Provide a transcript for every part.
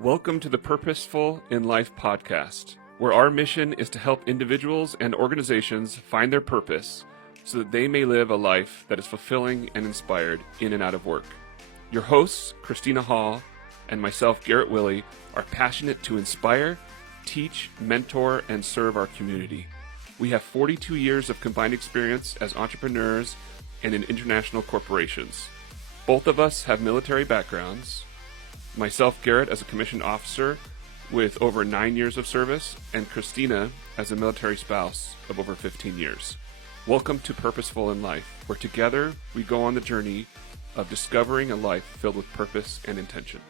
Welcome to the Purposeful in Life podcast, where our mission is to help individuals and organizations find their purpose so that they may live a life that is fulfilling and inspired in and out of work. Your hosts, Christina Hall and myself, Garrett Willey, are passionate to inspire, teach, mentor, and serve our community. We have 42 years of combined experience as entrepreneurs and in international corporations. Both of us have military backgrounds. Myself, Garrett, as a commissioned officer with over 9 years of service, and Christina as a military spouse of over 15 years. Welcome to Purposeful in Life, where together we go on the journey of discovering a life filled with purpose and intention.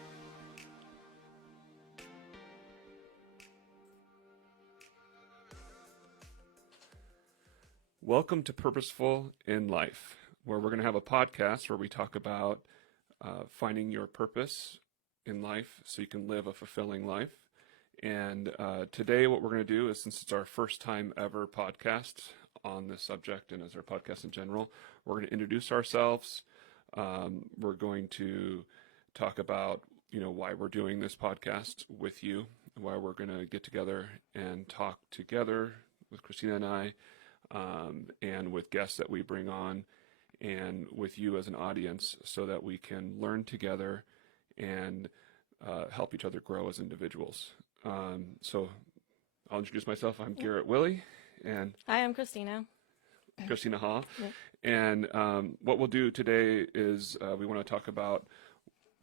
Welcome to Purposeful in Life, where we're going to have a podcast where we talk about finding your purpose in life so you can live a fulfilling life. And today what we're going to do is, since it's our first time ever podcast on this subject and as our podcast in general, we're going to introduce ourselves. We're going to talk about, why we're doing this podcast with you, why we're going to get together and talk together with Christina and I, and with guests that we bring on, and with you as an audience, so that we can learn together and help each other grow as individuals. So I'll introduce myself. I'm Garrett Willey. And hi, I'm Christina. Christina Hall. Yep. And what we'll do today is we want to talk about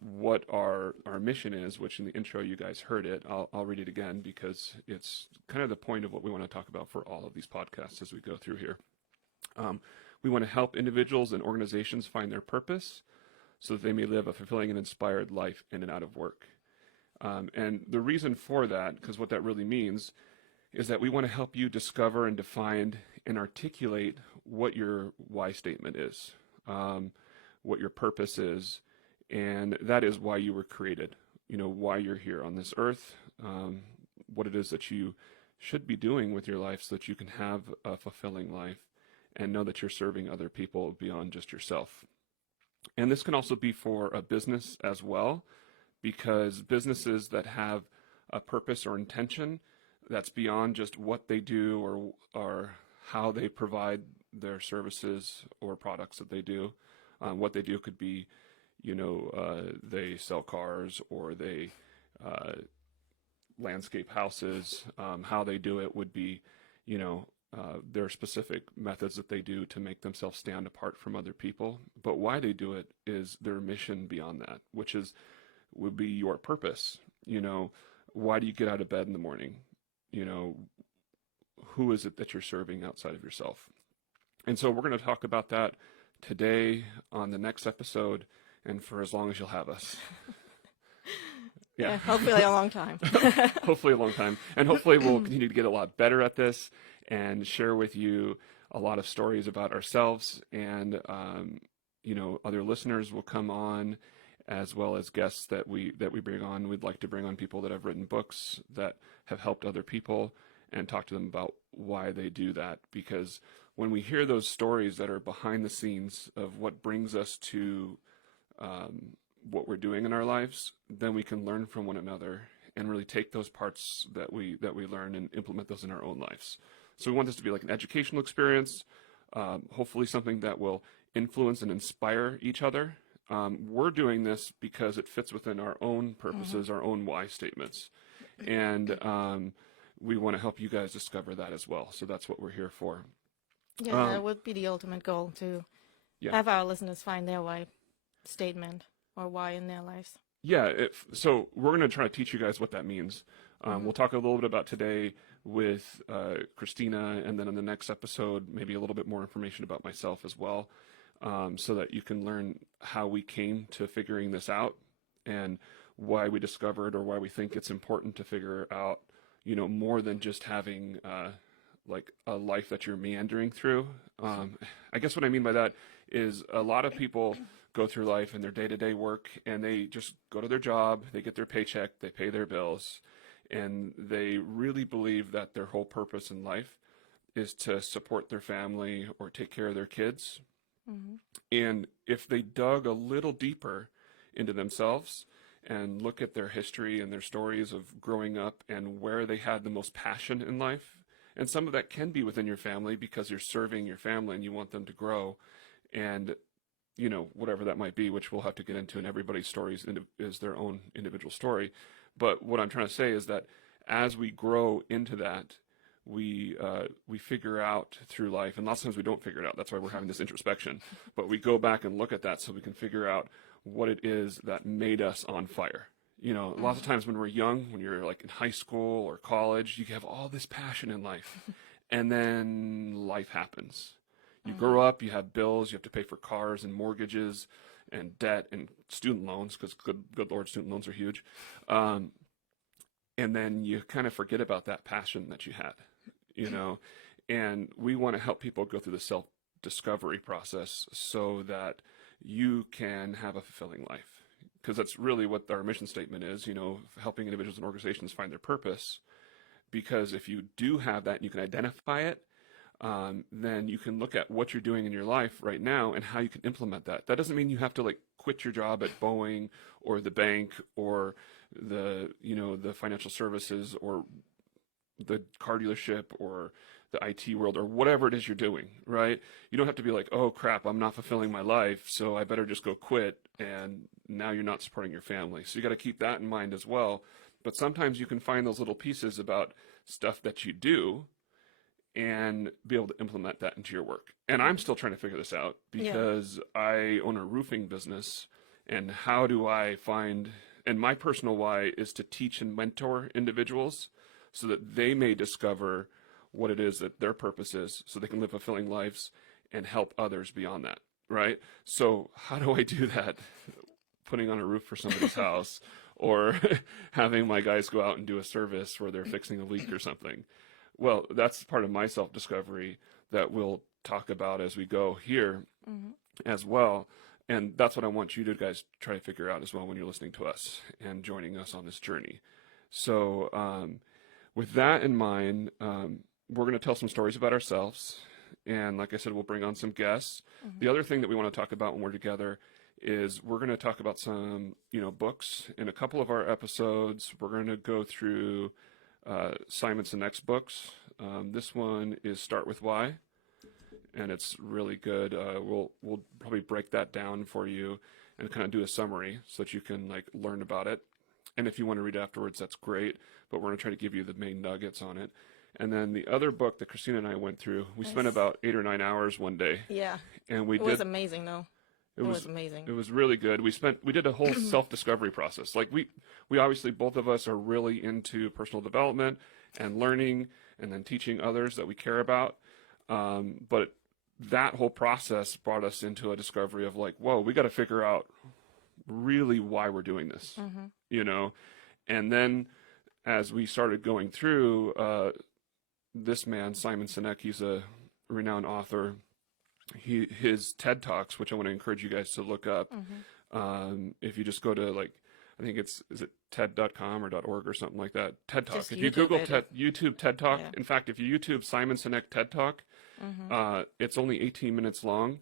what our mission is, which in the intro you guys heard it. I'll read it again because it's kind of the point of what we want to talk about for all of these podcasts as we go through here. We want to help individuals and organizations find their purpose so that they may live a fulfilling and inspired life in and out of work. And the reason for that, because what that really means, is that we want to help you discover and define and articulate what your why statement is, what your purpose is, and that is why you were created, why you're here on this earth, what it is that you should be doing with your life so that you can have a fulfilling life and know that you're serving other people beyond just yourself. And this can also be for a business as well, because businesses that have a purpose or intention that's beyond just what they do or how they provide their services or products that they do. What they do could be, they sell cars or they landscape houses. How they do it would be, there are specific methods that they do to make themselves stand apart from other people. But why they do it is their mission beyond that, which would be your purpose. Why do you get out of bed in the morning? Who is it that you're serving outside of yourself? And so we're going to talk about that today on the next episode and for as long as you'll have us. Yeah, hopefully a long time. Hopefully a long time. And hopefully we'll continue to get a lot better at this and share with you a lot of stories about ourselves, and other listeners will come on, as well as guests that we bring on. We'd like to bring on people that have written books that have helped other people and talk to them about why they do that. Because when we hear those stories that are behind the scenes of what brings us to what we're doing in our lives, then we can learn from one another and really take those parts that we learn and implement those in our own lives. So we want this to be like an educational experience, hopefully something that will influence and inspire each other. We're doing this because it fits within our own purposes, our own why statements. And we want to help you guys discover that as well. So that's what we're here for. Yeah, that would be the ultimate goal, to have our listeners find their why statement or why in their lives. Yeah, so we're going to try to teach you guys what that means. We'll talk a little bit about today with Christina, and then in the next episode, maybe a little bit more information about myself as well, so that you can learn how we came to figuring this out and why we discovered, or why we think it's important to figure out, more than just having like a life that you're meandering through. I guess what I mean by that is a lot of people go through life in their day-to-day work, and they just go to their job, they get their paycheck, they pay their bills, and they really believe that their whole purpose in life is to support their family or take care of their kids. And if they dug a little deeper into themselves and look at their history and their stories of growing up and where they had the most passion in life. And some of that can be within your family because you're serving your family and you want them to grow. And, you know, whatever that might be, which we'll have to get into, and everybody's stories is their own individual story. But what I'm trying to say is that as we grow into that, we figure out through life, and lots of times we don't figure it out. That's why we're having this introspection. But we go back and look at that so we can figure out what it is that made us on fire. You know, lots of times when we're young, when you're like in high school or college, you have all this passion in life, and then life happens. You grow up, you have bills, you have to pay for cars and mortgages and debt and student loans, because good Lord, student loans are huge. And then you kind of forget about that passion that you had, you know. And we want to help people go through the self-discovery process so that you can have a fulfilling life. Because that's really what our mission statement is, you know, helping individuals and organizations find their purpose. Because if you do have that and you can identify it, then you can look at what you're doing in your life right now and how you can implement that. That doesn't mean you have to like quit your job at Boeing or the bank or the, you know, the financial services or the car dealership or the IT world or whatever it is you're doing, right? You don't have to be like, oh crap, I'm not fulfilling my life, so I better just go quit, and now you're not supporting your family. So you got to keep that in mind as well. But sometimes you can find those little pieces about stuff that you do and be able to implement that into your work. And I'm still trying to figure this out because I own a roofing business, and how do I find, and my personal why is to teach and mentor individuals so that they may discover what it is that their purpose is, so they can live fulfilling lives and help others beyond that, right? So how do I do that? Putting on a roof for somebody's house, or having my guys go out and do a service where they're fixing a leak or something. Well, that's part of my self-discovery that we'll talk about as we go here as well. And that's what I want you to guys try to figure out as well when you're listening to us and joining us on this journey. So with that in mind, we're going to tell some stories about ourselves. And like I said, we'll bring on some guests. The other thing that we want to talk about when we're together is we're going to talk about some, you know, books. In a couple of our episodes, we're going to go through Simon Sinek's books. This one is Start With Why, and it's really good. We'll probably break that down for you and kind of do a summary so that you can like learn about it. And if you want to read afterwards, that's great. But we're going to try to give you the main nuggets on it. And then the other book that Christina and I went through, we spent about 8 or 9 hours one day. Yeah. And it was amazing, though. It was amazing. It was really good. We did a whole self-discovery process. Like we obviously, both of us are really into personal development and learning and then teaching others that we care about. But that whole process brought us into a discovery of like, whoa, we got to figure out really why we're doing this, you know? And then as we started going through, this man, Simon Sinek, he's a renowned author. His TED Talks, which I want to encourage you guys to look up. If you just go to like, I think is it TED.com or .org or something like that. TED Talk. Just if you Google YouTube TED Talk, in fact, if you YouTube Simon Sinek TED Talk, it's only 18 minutes long,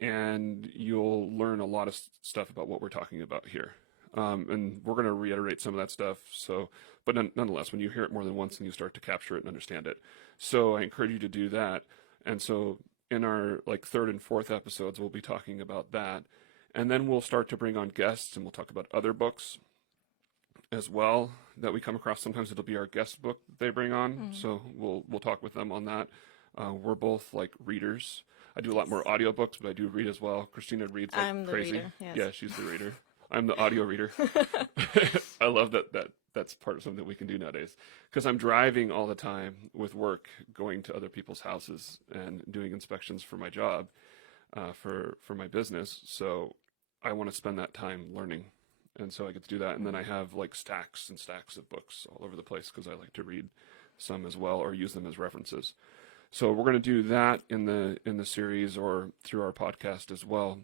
and you'll learn a lot of stuff about what we're talking about here. And we're going to reiterate some of that stuff. So, but nonetheless, when you hear it more than once, then you start to capture it and understand it. So I encourage you to do that. And so in our like 3rd and 4th episodes, we'll be talking about that. And then we'll start to bring on guests, and we'll talk about other books as well that we come across. Sometimes it'll be our guest book that they bring on. So we'll talk with them on that. We're both like readers. I do a lot more audiobooks, but I do read as well. Christina reads like I'm the crazy. reader, yes. Yeah, she's the reader. I'm the audio reader. I love that's part of something that we can do nowadays, because I'm driving all the time with work, going to other people's houses and doing inspections for my job, for my business. So I want to spend that time learning, and so I get to do that. And then I have like stacks and stacks of books all over the place because I like to read some as well or use them as references. So we're going to do that in the series or through our podcast as well.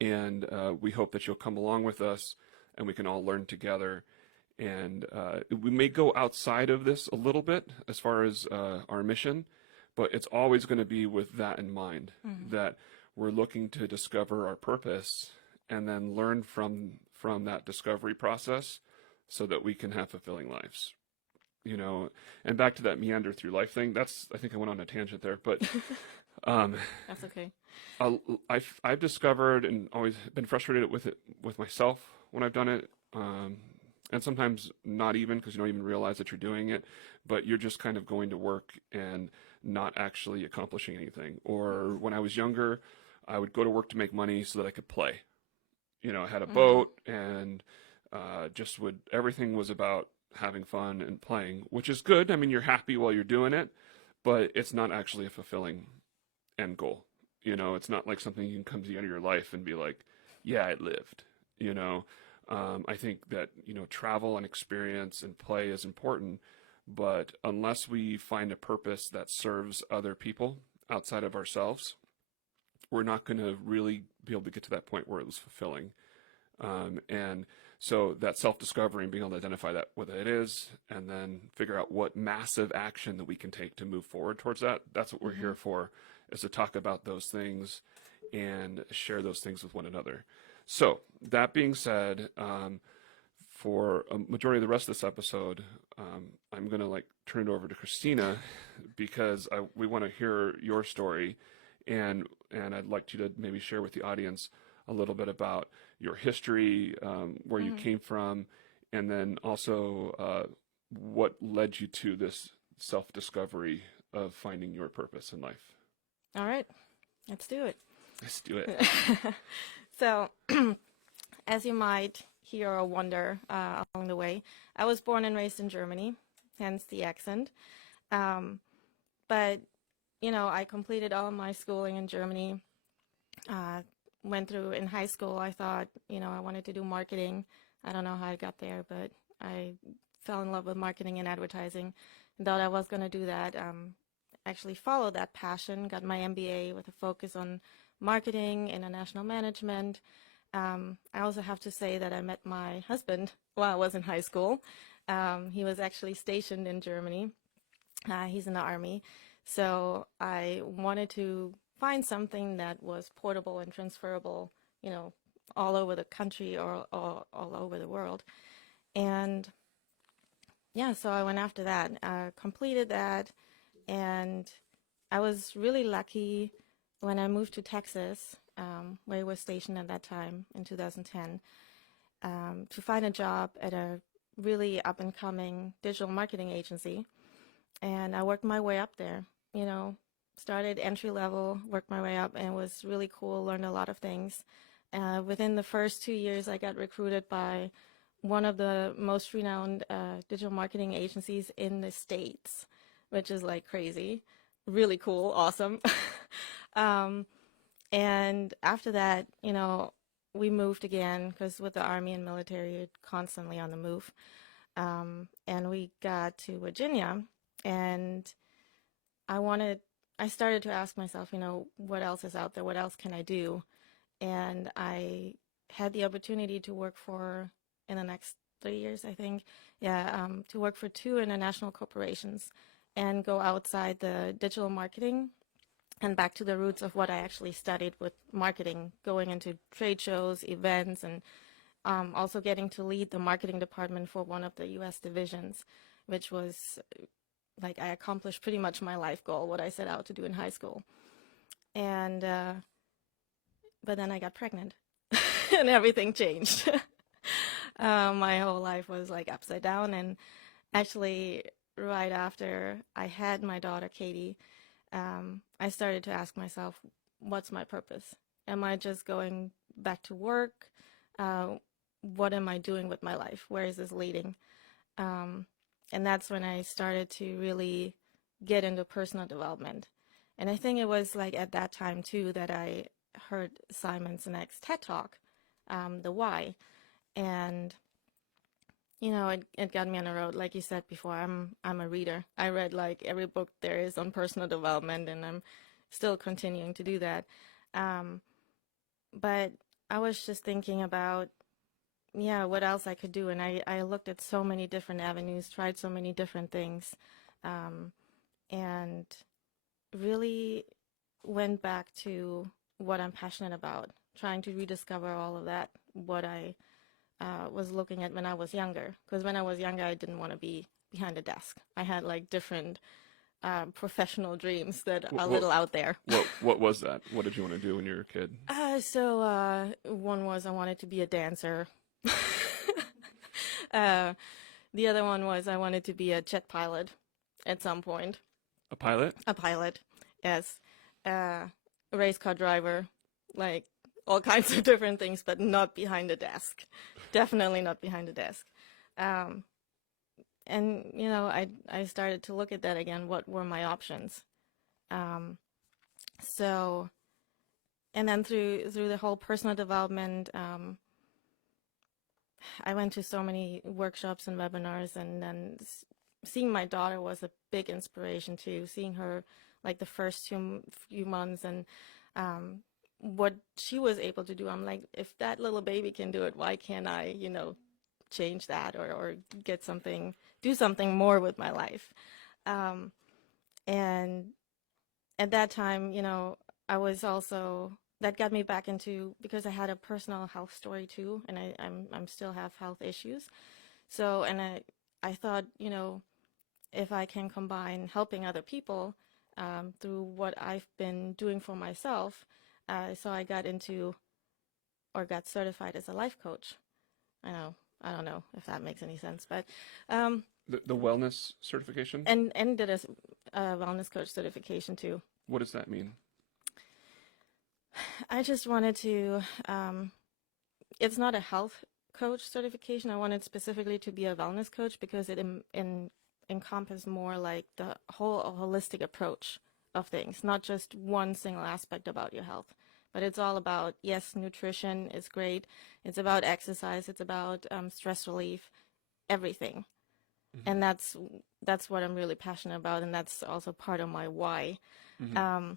And we hope that you'll come along with us and we can all learn together. And we may go outside of this a little bit as far as our mission, but it's always going to be with that in mind, that we're looking to discover our purpose and then learn from from that discovery process so that we can have fulfilling lives. You know, and back to that meander through life thing. I think I went on a tangent there, but that's okay. I've discovered and always been frustrated with it with myself when I've done it, and sometimes not even, because you don't even realize that you're doing it, but you're just kind of going to work and not actually accomplishing anything. Or when I was younger, I would go to work to make money so that I could play. You know, I had a boat and everything was about having fun and playing, which is good. I mean, you're happy while you're doing it, but it's not actually a fulfilling end goal. You know, it's not like something you can come to the end of your life and be like, yeah, I lived. You know, I think that, you know, travel and experience and play is important, but unless we find a purpose that serves other people outside of ourselves, we're not going to really be able to get to that point where it was fulfilling. And so that self-discovery and being able to identify that what it is, and then figure out what massive action that we can take to move forward towards that. That's what we're here for, is to talk about those things and share those things with one another. So that being said, for a majority of the rest of this episode, I'm going to turn it over to Christina because we want to hear your story, and I'd like you to maybe share with the audience a little bit about your history, where you came from, and then also what led you to this self-discovery of finding your purpose in life. All right, let's do it. Let's do it. So, as you might hear or wonder along the way, I was born and raised in Germany, hence the accent. But, you know, I completed all my schooling in Germany. Went through in high school, I thought, you know, I wanted to do marketing. I don't know how I got there, but I fell in love with marketing and advertising and thought I was going to do that. Actually followed that passion, got my MBA with a focus on marketing, international management. I also have to say that I met my husband while I was in high school. He was actually stationed in Germany. He's in the Army. So I wanted to find something that was portable and transferable, you know, all over the country or all over the world. And yeah, so I went after that, completed that, and I was really lucky when I moved to Texas, where I was stationed at that time in 2010, to find a job at a really up-and-coming digital marketing agency. And I worked my way up there, you know, started entry level, worked my way up, and it was really cool, learned a lot of things. Within the first 2 years, I got recruited by one of the most renowned digital marketing agencies in the States, which is like crazy, really cool, awesome. And after that, you know, we moved again because with the Army and military, you're constantly on the move. And we got to Virginia, and I started to ask myself, you know, what else is out there? What else can I do? And I had the opportunity to work in the next 3 years, I think, to work for 2 international corporations and go outside the digital marketing and back to the roots of what I actually studied with marketing, going into trade shows, events, and also getting to lead the marketing department for one of the U.S. divisions, which was like I accomplished pretty much my life goal, what I set out to do in high school. And but then I got pregnant and everything changed. My whole life was like upside down. And actually, right after I had my daughter, Katie, I started to ask myself, what's my purpose? Am I just going back to work? What am I doing with my life? Where is this leading? And that's when I started to really get into personal development. And I think it was like at that time too that I heard Simon Sinek's TED Talk, The Why. And, you know, it got me on the road. Like you said before, I'm a reader. I read like every book there is on personal development, and I'm still continuing to do that. But I was just thinking about, what else I could do. And I looked at so many different avenues, tried so many different things, and really went back to what I'm passionate about, trying to rediscover all of that, what I was looking at when I was younger. Because when I was younger, I didn't want to be behind a desk. I had like different professional dreams that are a little out there. What was that? What did you want to do when you were a kid? One was I wanted to be a dancer. uh, the other one was I wanted to be a jet pilot at some point. A pilot? A pilot, yes. A race car driver, like all kinds of different things, but not behind a desk. Definitely not behind a desk. And I started to look at that again. What were my options? Um, so, and then through the whole personal development, I went to so many workshops and webinars, and then seeing my daughter was a big inspiration too. Seeing her like the first few months and what she was able to do. I'm like, if that little baby can do it, why can't I, change that or do something more with my life? And at that time, I was also that got me back into because I had a personal health story too, and I'm still have health issues. So, and I thought, if I can combine helping other people through what I've been doing for myself, so I got certified as a life coach. I don't know if that makes any sense, but The wellness certification? and did a wellness coach certification too. What does that mean? I just wanted to. It's not a health coach certification. I wanted specifically to be a wellness coach because it encompass more like the whole holistic approach of things, not just one single aspect about your health, but it's all about, yes, nutrition is great. It's about exercise. It's about stress relief, everything. Mm-hmm. And that's what I'm really passionate about. And that's also part of my why. Mm-hmm.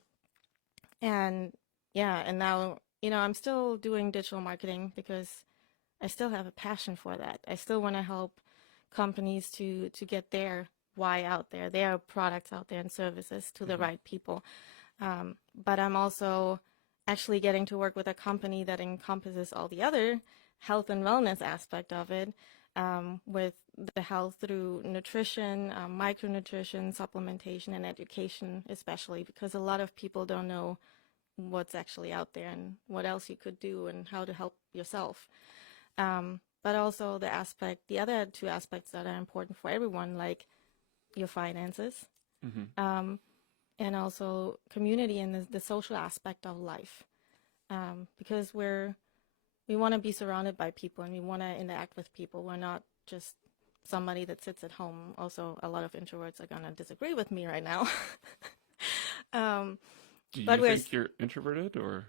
And yeah, and now, I'm still doing digital marketing because I still have a passion for that. I still want to help companies to get their why out there, their products out there and services to the right people. But I'm also actually getting to work with a company that encompasses all the other health and wellness aspect of it, with the health through nutrition, micronutrition, supplementation, and education, especially because a lot of people don't know what's actually out there and what else you could do and how to help yourself. But also the other two aspects that are important for everyone, like your finances, and also community and the social aspect of life. Because we want to be surrounded by people and we want to interact with people. We're not just somebody that sits at home. Also, a lot of introverts are going to disagree with me right now. Do you think you're introverted or?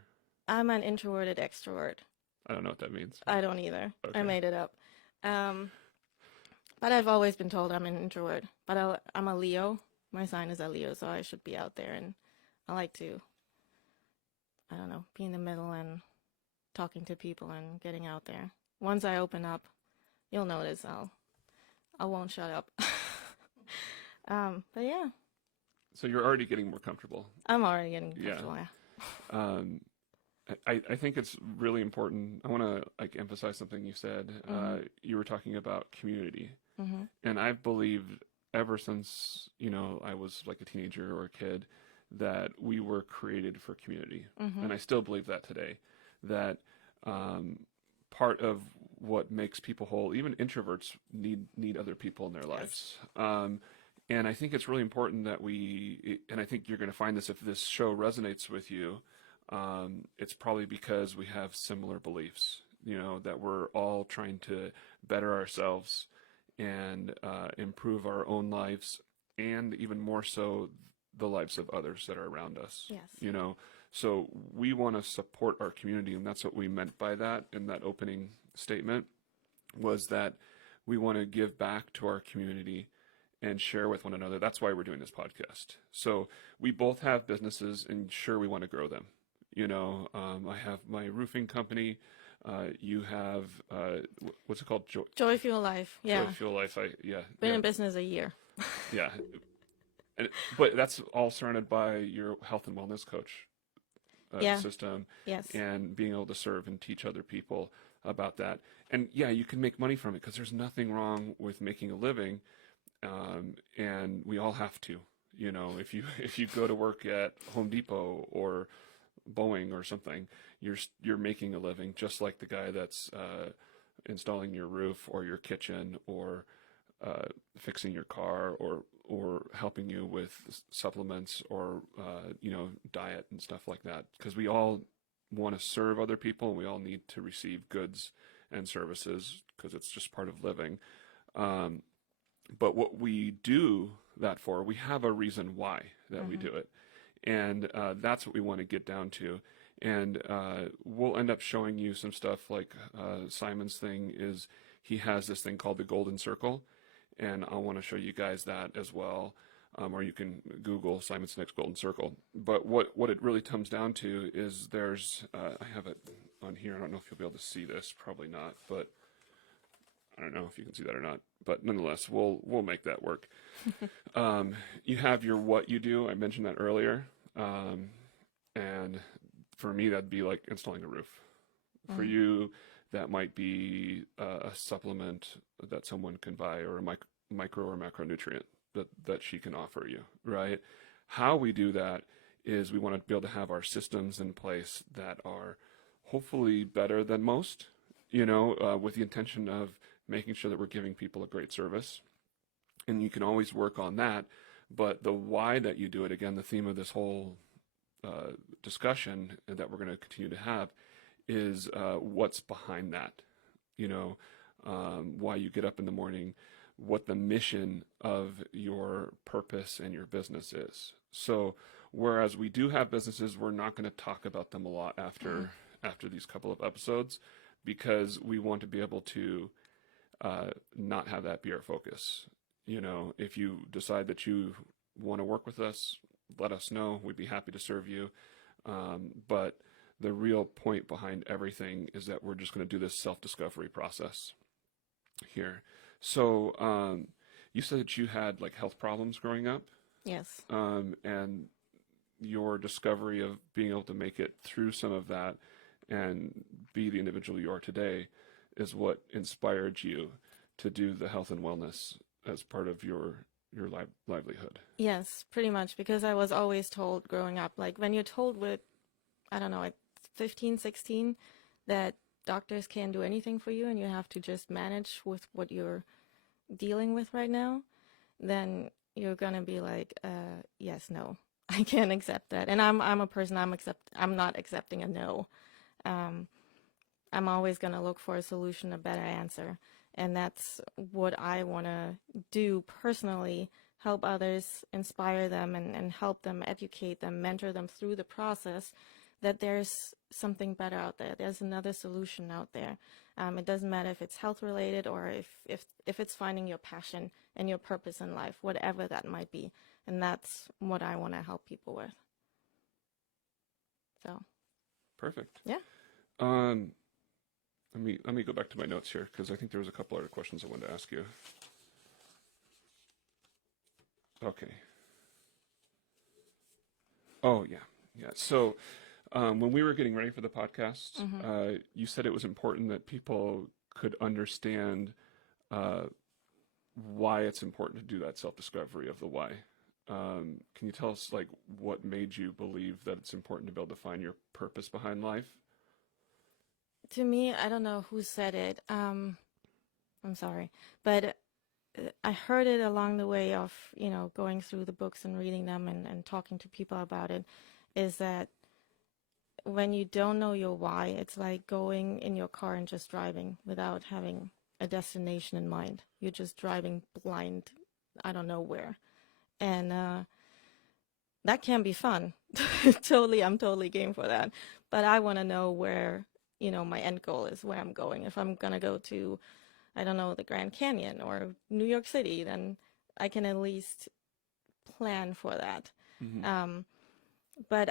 I'm an introverted extrovert. I don't know what that means. I don't either. Okay. I made it up. But I've always been told I'm an introvert. But I'm a Leo. My sign is a Leo, so I should be out there. And I like to, I don't know, be in the middle and talking to people and getting out there. Once I open up, you'll notice I won't shut up. But yeah. So you're already getting more comfortable. I'm already getting comfortable, yeah. I think it's really important. I want to emphasize something you said. You were talking about community, and I've believed ever since I was like a teenager or a kid that we were created for community, and I still believe that today. That part of what makes people whole, even introverts need other people in their lives. And I think it's really important that and I think you're going to find this if this show resonates with you. It's probably because we have similar beliefs, that we're all trying to better ourselves and improve our own lives, and even more so the lives of others that are around us. Yes. So we want to support our community, and that's what we meant by that in that opening statement, was that we want to give back to our community and share with one another. That's why we're doing this podcast. So we both have businesses, and sure, we want to grow them. I have my roofing company. You have, what's it called? Joy Fuel Life. Yeah. Joy Fuel Life. Been in business a year. Yeah. But that's all surrounded by your health and wellness coach system. Yes. And being able to serve and teach other people. about that. And yeah, you can make money from it because there's nothing wrong with making a living, and we all have to. You know, if you go to work at Home Depot or Boeing or something, you're making a living just like the guy that's installing your roof or your kitchen or fixing your car or helping you with supplements or diet and stuff like that. Because we all want to serve other people and we all need to receive goods and services because it's just part of living. But what we do that for, we have a reason why that we do it. And that's what we want to get down to. And we'll end up showing you some stuff like Simon's thing is he has this thing called the Golden Circle. And I want to show you guys that as well. Or you can Google Simon Sinek's Golden Circle. But what it really comes down to is there's, I have it on here. I don't know if you'll be able to see this. Probably not. But I don't know if you can see that or not. But nonetheless, we'll make that work. You have your what you do. I mentioned that earlier. And for me, that'd be like installing a roof. For you, that might be a supplement that someone can buy or a micro or macronutrient that she can offer you, right? How we do that is we want to be able to have our systems in place that are hopefully better than most, with the intention of making sure that we're giving people a great service. And you can always work on that. But the why that you do it, again, the theme of this whole discussion that we're going to continue to have is what's behind that, why you get up in the morning, what the mission of your purpose and your business is. So whereas we do have businesses, we're not going to talk about them a lot after these couple of episodes because we want to be able to not have that be our focus. If you decide that you want to work with us, let us know. We'd be happy to serve you. But the real point behind everything is that we're just going to do this self-discovery process here. So you said that you had like health problems growing up. Yes. And your discovery of being able to make it through some of that and be the individual you are today is what inspired you to do the health and wellness as part of your livelihood. Yes, pretty much, because I was always told growing up, like when you're told with, I don't know, like 15, 16, that doctors can't do anything for you and you have to just manage with what you're dealing with right now, then you're gonna be like, yes, no, I can't accept that. And I'm a person, I'm not accepting a no. I'm always gonna look for a solution, a better answer. And that's what I want to do personally, help others, inspire them, and help them, educate them, mentor them through the process, that there's something better out there. There's another solution out there. It doesn't matter if it's health related or if it's finding your passion and your purpose in life, whatever that might be. And that's what I want to help people with. So. Perfect. Yeah. Let me go back to my notes here because I think there was a couple other questions I wanted to ask you. Okay. Oh yeah. So when we were getting ready for the podcast, you said it was important that people could understand why it's important to do that self-discovery of the why. Can you tell us like what made you believe that it's important to be able to find your purpose behind life? To me, I don't know who said it. I'm sorry, but I heard it along the way of, going through the books and reading them and talking to people about it, is that when you don't know your why, it's like going in your car and just driving without having a destination in mind. You're just driving blind, I don't know where. And that can be fun. I'm totally game for that. But I want to know where, my end goal is, where I'm going. If I'm going to go to, I don't know, the Grand Canyon or New York City, then I can at least plan for that. But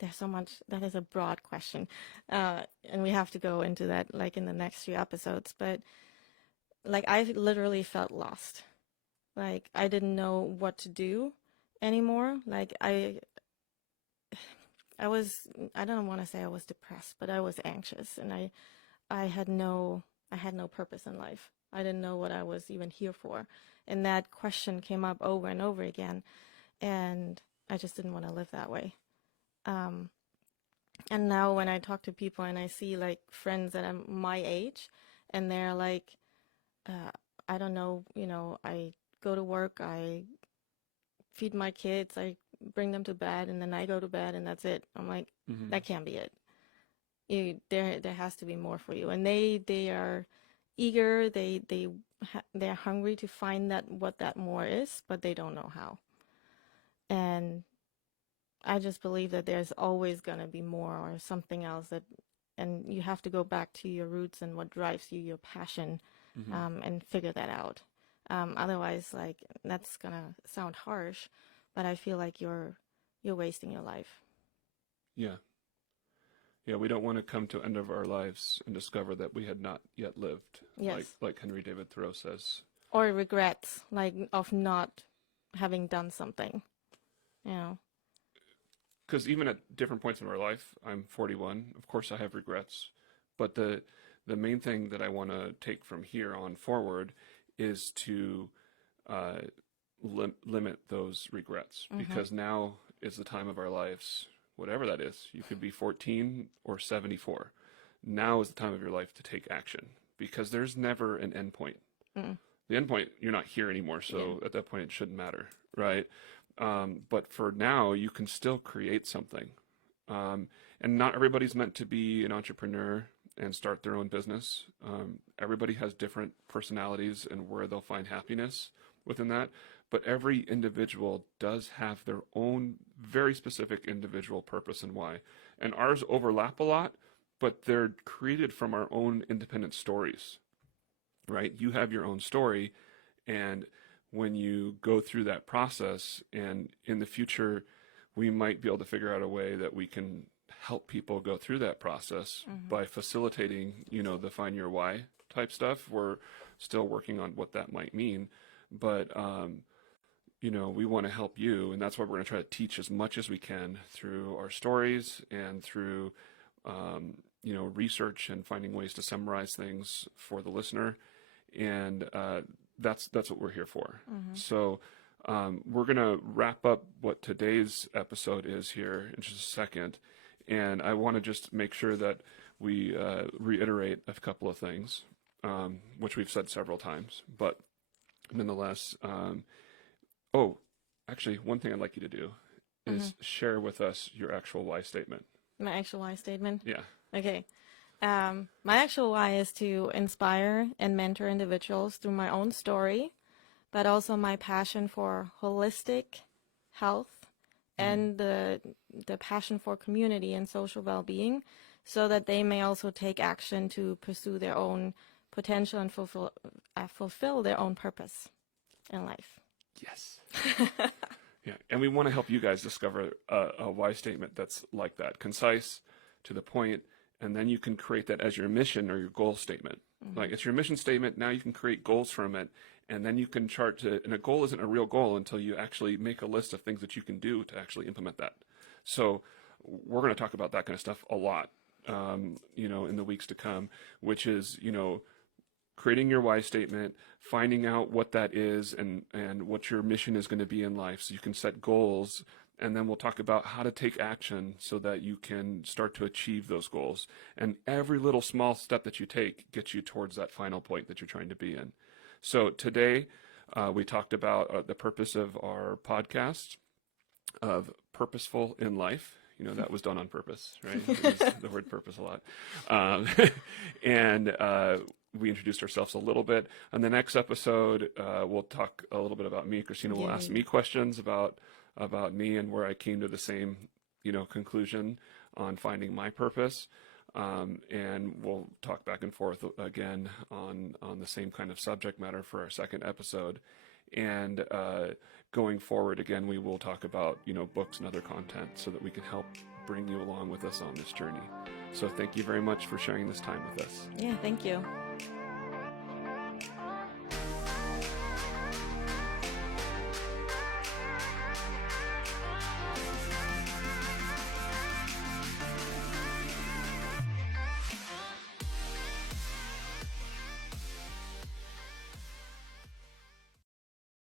there's so much, that is a broad question. And we have to go into that like in the next few episodes. But like I literally felt lost. Like I didn't know what to do anymore. Like I I don't want to say I was depressed, but I was anxious, and I had no purpose in life. I didn't know what I was even here for. And that question came up over and over again, and I just didn't want to live that way. And now when I talk to people and I see like friends that are my age, and they're like, I don't know, I go to work, I feed my kids, I bring them to bed, and then I go to bed, and that's it. I'm like, that can't be it. There has to be more for you. And they are eager, they're hungry to find what that more is, but they don't know how. And I just believe that there's always going to be more or something else and you have to go back to your roots and what drives you, your passion, and figure that out. Otherwise, like, that's going to sound harsh, but I feel like you're wasting your life. Yeah. Yeah, we don't want to come to the end of our lives and discover that we had not yet lived. Yes. Like Henry David Thoreau says. Or regrets, like, of not having done something, Because even at different points in our life, I'm 41. Of course, I have regrets. But the main thing that I want to take from here on forward is to limit those regrets. Because now is the time of our lives, whatever that is. You could be 14 or 74. Now is the time of your life to take action. Because there's never an end point. The end point, you're not here anymore. So at that point, it shouldn't matter, right? But for now, you can still create something. And not everybody's meant to be an entrepreneur and start their own business. Everybody has different personalities and where they'll find happiness within that. But every individual does have their own very specific individual purpose and why. And ours overlap a lot, but they're created from our own independent stories, right? You have your own story, and when you go through that process, and in the future, we might be able to figure out a way that we can help people go through that process by facilitating, the find your why type stuff. We're still working on what that might mean, but, we want to help you, and that's why we're going to try to teach as much as we can through our stories and through, research and finding ways to summarize things for the listener. And, that's what we're here for. So we're going to wrap up what today's episode is here in just a second. And I want to just make sure that we reiterate a couple of things, which we've said several times. But nonetheless, actually, one thing I'd like you to do is share with us your actual why statement. My actual why statement? Yeah. Okay. My actual why is to inspire and mentor individuals through my own story, but also my passion for holistic health and the passion for community and social well-being, so that they may also take action to pursue their own potential and fulfill their own purpose in life. Yes. Yeah, and we want to help you guys discover a why statement that's like that, concise, to the point. And then you can create that as your mission or your goal statement. Like, it's your mission statement. Now you can create goals from it. And then you can and a goal isn't a real goal until you actually make a list of things that you can do to actually implement that. So we're going to talk about that kind of stuff a lot, in the weeks to come, which is, creating your why statement, finding out what that is and what your mission is going to be in life, so you can set goals. And then we'll talk about how to take action so that you can start to achieve those goals. And every little small step that you take gets you towards that final point that you're trying to be in. So today, we talked about the purpose of our podcast, of Purposeful in Life. That was done on purpose, right? We use the word purpose a lot. And we introduced ourselves a little bit. On the next episode, we'll talk a little bit about me. Christina will ask me questions about me and where I came to the same, conclusion on finding my purpose. And we'll talk back and forth again on the same kind of subject matter for our second episode. And going forward, again, we will talk about, books and other content so that we can help bring you along with us on this journey. So thank you very much for sharing this time with us. Yeah, thank you.